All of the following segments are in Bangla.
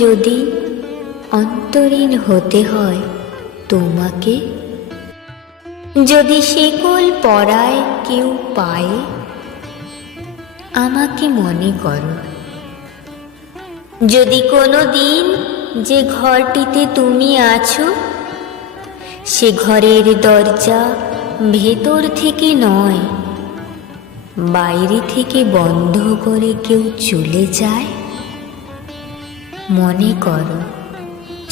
যদি অন্তরীণ হতে হয় তোমাকে, যদি শেকল পরায় কেউ পায়ে, আমাকে মনে করো। যদি কোনো দিন যে ঘরটিতে তুমি আছো, সে ঘরের দরজা ভেতর থেকে নয় বাইরে থেকে বন্ধ করে কেউ চলে যায়, মনে করো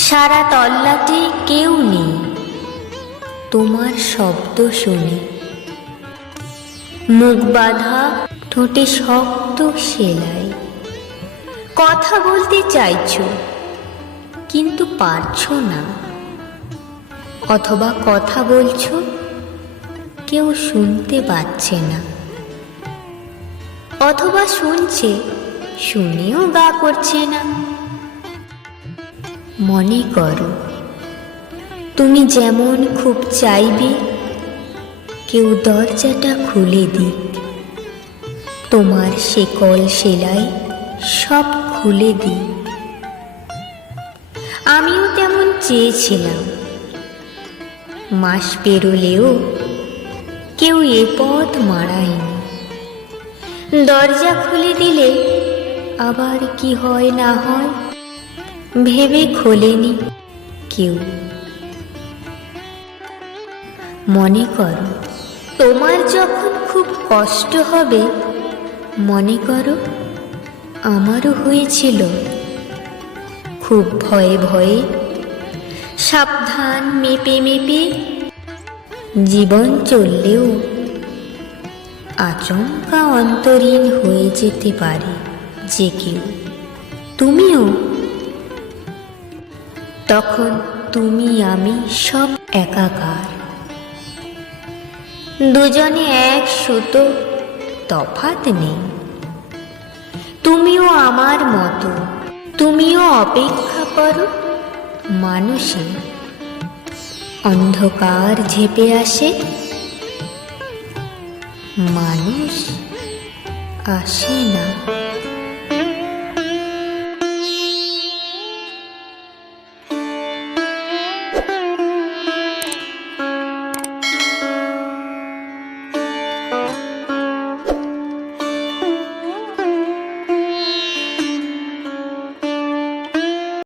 সারা তল্লাটে কেউ নেই, তোমার শব্দ শুনে। মুখ বাঁধা, ঠোঁটে শক্ত সেলাই, কথা বলতে চাইছো কিন্তু পারছো না, অথবা কথা বলছো কেউ শুনতে পাচ্ছে না, অথবা শুনছে শুনেও গা করছে না। মনে করো তুমি যেমন খুব চাইবে কেউ দরজাটা খুলে দিক, তোমার শেকল সেলাই সব খুলে দিক। আমিও তেমন চেয়েছিলাম, মাস পেরোলেও কেউ এ পথ মাড়ায়নি। দরজা খুলে দিলে আবার কি হয় না হয় ভেবে খোলেনি কেউ। মনে করো তোমার যখন খুব কষ্ট হবে, মনে করো আমারও হয়েছিল খুব ভয়ে ভয়ে, সাবধান মেপে মেপে। জীবন চললেও আচমকা অন্তরীণ হয়ে যেতে পারে যে কেউ, তুমিও। তখন তুমি আমি সব একাকার, দুজনে এক সুতো, তফাৎ নেই। তুমিও আমার মতো, তুমিও অপেক্ষা করো মানুষে। অন্ধকার ঝেঁপে আসে, মানুষ আসে না।